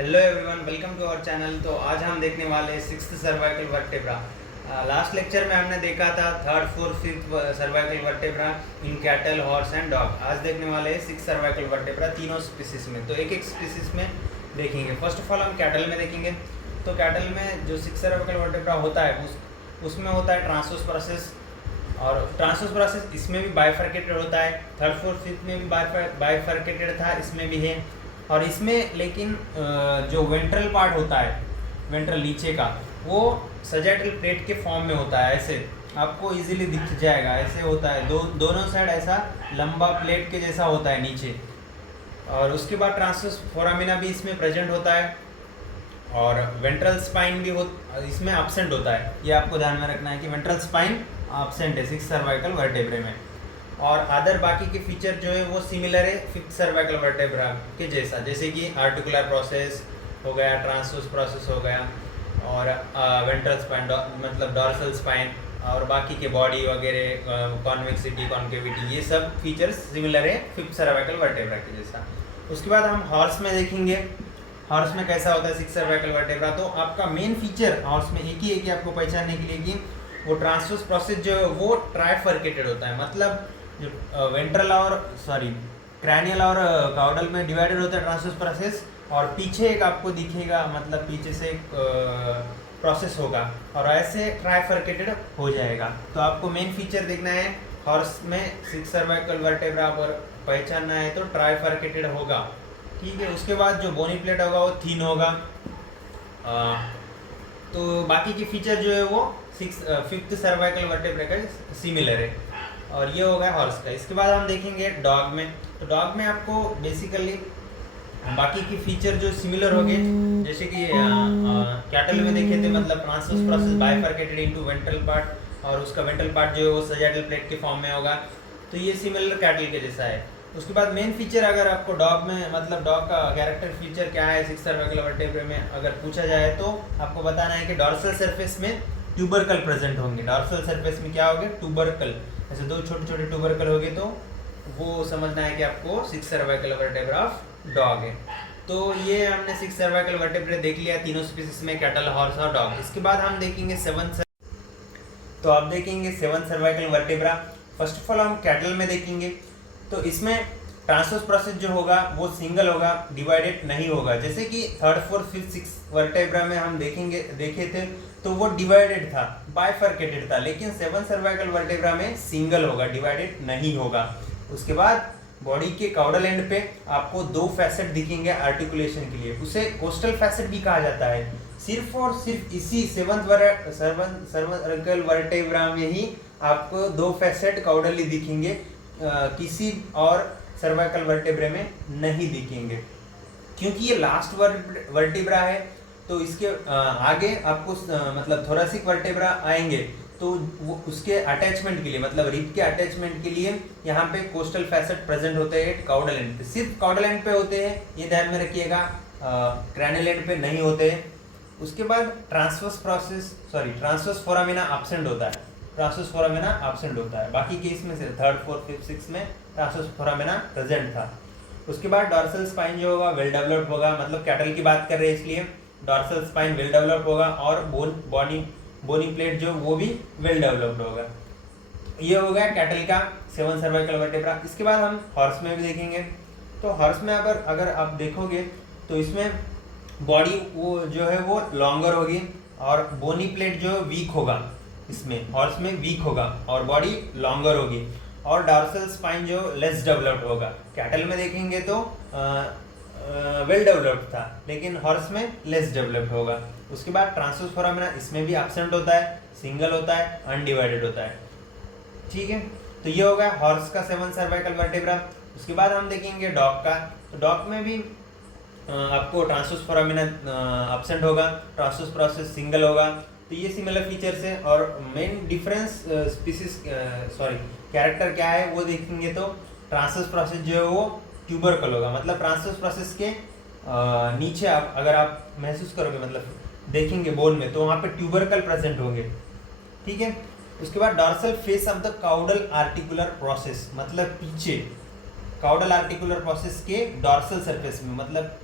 Hello everyone, welcome to our channel. तो आज हम देखने वाले हैं sixth cervical vertebra. Last lecture में हमने देखा था third fourth fifth cervical vertebra in cattle, horse and dog. आज देखने वाले हैं सिक्स सर्वाइकल वर्टेब्रा तीनों स्पीसीज में। तो एक एक स्पीसीज में देखेंगे। फर्स्ट ऑफ ऑल हम कैटल में देखेंगे। तो कैटल में जो सिक्स सर्वाइकल वर्टेब्रा होता है उसमें होता है ट्रांसवर्स प्रोसेस, और ट्रांसवर्स प्रोसेस इसमें भी बाइफरकेटेड होता है। थर्ड फोर्थ फिफ्थ में भी बाइफरकेटेड था, इसमें भी है। और इसमें लेकिन जो वेंट्रल पार्ट होता है, वेंट्रल नीचे का, वो सजाइटल प्लेट के फॉर्म में होता है। ऐसे आपको इजीली दिख जाएगा, ऐसे होता है। दोनों साइड ऐसा लंबा प्लेट के जैसा होता है नीचे। और उसके बाद ट्रांसवर्स फोरामिना भी इसमें प्रेजेंट होता है, और वेंट्रल स्पाइन भी इसमें एब्सेंट होता है। ये आपको ध्यान में रखना है कि वेंट्रल स्पाइन एब्सेंट है सिक्स सर्वाइकल वर्टेब्रे में। और अदर बाकी के फीचर जो है वो सिमिलर है फिफ्थ सर्वाइकल वर्टेब्रा के जैसा, जैसे कि आर्टिकुलर प्रोसेस हो गया, ट्रांसवर्स प्रोसेस हो गया, और वेंट्रल स्पाइन मतलब डॉर्सल स्पाइन, और बाकी के बॉडी वगैरह, कॉन्वेक्सिटी, कॉन्केविटी, ये सब फीचर्स सिमिलर है फिफ्थ सर्वाइकल वर्टेब्रा के जैसा। उसके बाद हम हॉर्स में देखेंगे। हॉर्स में कैसा होता है सिक्स सर्वाइकल वर्टेब्रा। तो आपका मेन फीचर हॉर्स में एक ही है कि आपको पहचानने के लिए कि वो ट्रांसवर्स प्रोसेस जो है वो ट्राइफर्केटेड होता है। मतलब जो वेंट्रल और क्रैनियल और काउडल में डिवाइडेड होता है ट्रांसवर्स प्रोसेस, और पीछे एक आपको दिखेगा, मतलब पीछे से एक प्रोसेस होगा, और ऐसे ट्राइफर्केटेड हो जाएगा। तो आपको मेन फीचर देखना है हॉर्स में सिक्स सर्वाइकल वर्टेब्रा पर पहचानना है तो ट्राइफर्केटेड होगा, ठीक है। उसके बाद जो बोनी प्लेट होगा वो थीन होगा। तो बाकी के फीचर जो है वो फिफ्थ सर्वाइकल वर्टेब्रा का सिमिलर है। और ये हो गया हॉर्स का। इसके बाद हम देखेंगे डॉग में। तो डॉग में आपको बेसिकली बाकी की फीचर जो सिमिलर हो गए, जैसे कि कैटल में देखे थे, मतलब transverse process bifurcated into ventral part, और उसका वेंट्रल पार्ट जो है वो सजाइटल प्लेट के फॉर्म में होगा। तो ये सिमिलर कैटल के जैसा है। उसके बाद मेन फीचर अगर आपको डॉग में, मतलब डॉग का कैरेक्टर फीचर क्या है सिक्स सर्वाइकल वर्टेब्रा में अगर पूछा जाए, तो आपको बताना है कि डॉर्सल सरफेस में ट्यूबरकल प्रेजेंट होंगे। डॉर्सल सरफेस में क्या होंगे? ट्यूबरकल। ऐसे दो छोटे छोटे ट्यूबरकल होंगे, तो वो समझना है कि आपको six cervical vertebra of dog है। तो ये हमने सिक्स सर्वाइकल वर्टेब्रा देख लिया तीनों स्पीसीज में, कैटल, हॉर्स और डॉग। इसके बाद हम देखेंगे तो आप देखेंगे seven cervical vertebra. First of all हम कैटल में देखेंगे। तो इसमें ट्रांसवर्स प्रोसेस जो होगा वो सिंगल होगा, डिवाइडेड नहीं होगा। जैसे कि third fourth fifth six vertebra में हम देखे थे, तो वो डिवाइडेड था, बाइफरकेटेड था। लेकिन सेवन सर्वाइकल वर्टेब्रा में सिंगल होगा, डिवाइडेड नहीं होगा। उसके बाद बॉडी के काउडल एंड पे आपको दो फैसेट दिखेंगे आर्टिकुलेशन के लिए, उसे कोस्टल फैसेट भी कहा जाता है। सिर्फ और सिर्फ इसी सेवंथ सर्वाइकल वर्टेब्रा में ही आपको दो फैसेट काउडली दिखेंगे, किसी और सर्वाइकल वर्टेब्रा में नहीं दिखेंगे, क्योंकि ये लास्ट वर्टेब्रा है। तो इसके आगे आपको मतलब थोरेसिक वर्टेब्रा आएंगे, तो वो उसके अटैचमेंट के लिए, मतलब रिब के अटैचमेंट के लिए यहाँ पे कोस्टल फैसेट प्रेजेंट होते हैं काउडल एंड पे। सिर्फ काउडल एंड पे होते हैं, ये ध्यान में रखिएगा, क्रैनियल एंड पे नहीं होते हैं। उसके बाद ट्रांसवर्स फोरामिना एब्सेंट होता है। ट्रांसवर्स फोरामिना एब्सेंट होता है, बाकी केस में से थर्ड फोर्थ फिफ्थ सिक्स में ट्रांसवर्स फोरामिना प्रेजेंट था। उसके बाद डॉर्सल स्पाइन जो होगा वेल डेवलप्ड होगा, मतलब कैटल की बात कर रहे हैं इसलिए डॉर्सल स्पाइन वेल डेवलप्ड होगा, और बोनी प्लेट जो वो भी वेल डेवलप्ड होगा। ये हो गया कैटल का सेवन सर्वाइकल वर्टेब्रा। इसके बाद हम हॉर्स में भी देखेंगे। तो हॉर्स में अगर आप देखोगे तो इसमें बॉडी वो जो है वो लॉन्गर होगी, और बोनी प्लेट जो वीक होगा, इसमें हॉर्स में वीक होगा, और बॉडी लॉन्गर होगी, और डॉर्सल स्पाइन जो लेस डेवलप्ड होगा। कैटल में देखेंगे तो वेल डेवलप्ड था, लेकिन हॉर्स में लेस डेवलप्ड होगा। उसके बाद ट्रांसवर्स फोरामिना इसमें भी एब्सेंट होता है, सिंगल होता है, अनडिवाइडेड होता है, ठीक है। तो ये हो गया हॉर्स का सेवन सर्वाइकल वर्टेब्रा। उसके बाद हम देखेंगे डॉग का। तो डॉग में भी आपको ट्रांसवर्स फोरामिना एब्सेंट होगा, ट्रांसवर्स प्रोसेस सिंगल होगा। तो ये सिमिलर फीचर्स है। और मेन डिफरेंस कैरेक्टर क्या है वो देखेंगे तो ट्रांसवर्स प्रोसेस जो है वो ट्यूबरकल होगा, मतलब ट्रांसवर्स प्रोसेस के नीचे अगर आप महसूस करोगे, मतलब देखेंगे बोन में, तो वहाँ पे ट्यूबरकल प्रेजेंट होंगे, ठीक है। उसके बाद dorsal face of the caudal articular process, मतलब पीछे काउडल आर्टिकुलर प्रोसेस के डॉर्सल सरफेस में, मतलब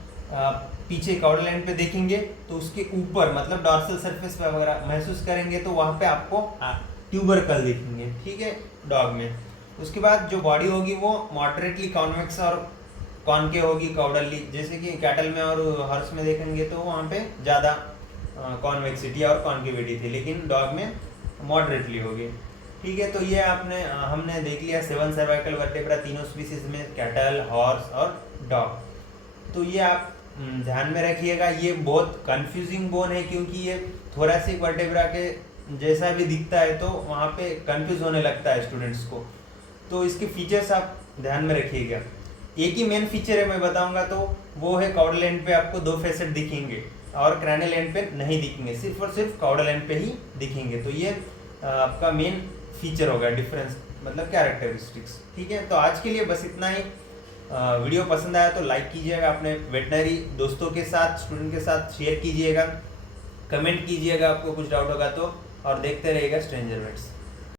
पीछे कॉर्डल एंड पे देखेंगे तो उसके ऊपर मतलब डॉर्सल सरफेस पे वगैरह महसूस करेंगे तो वहाँ पे आपको ट्यूबरकल दिखेंगे, ठीक है, डॉग में। उसके बाद जो बॉडी होगी वो मॉडरेटली कॉन्वेक्स और कॉनकेव होगी कॉर्डली, जैसे कि कैटल में और हॉर्स में देखेंगे तो वहाँ पे ज़्यादा कॉन्वेक्सिटी और कॉन्केविटी थी, लेकिन डॉग में मॉडरेटली होगी, ठीक है। तो ये आपने हमने देख लिया 7 सर्वाइकल वर्टेब्रा तीनों स्पीसीज में, कैटल, हॉर्स और डॉग। तो ये आप ध्यान में रखिएगा, ये बहुत कंफ्यूजिंग बोन है क्योंकि ये थोरैसिक वर्टेब्रा के जैसा भी दिखता है तो वहाँ पे कंफ्यूज होने लगता है स्टूडेंट्स को। तो इसके फीचर्स आप ध्यान में रखिएगा। एक ही मेन फीचर है मैं बताऊंगा, तो वो है कॉर्डल एंड पे आपको 2 फेसेट दिखेंगे और क्रैनियल एंड पे नहीं दिखेंगे, सिर्फ और सिर्फ कॉर्डल एंड पे ही दिखेंगे। तो ये आपका मेन फीचर होगा, डिफरेंस मतलब कैरेक्टरिस्टिक्स, ठीक है। तो आज के लिए बस इतना ही। वीडियो पसंद आया तो लाइक कीजिएगा, अपने वेटनरी दोस्तों के साथ, स्टूडेंट के साथ शेयर कीजिएगा, कमेंट कीजिएगा आपको कुछ डाउट होगा तो, और देखते रहिएगा स्ट्रेंजर वेट्स।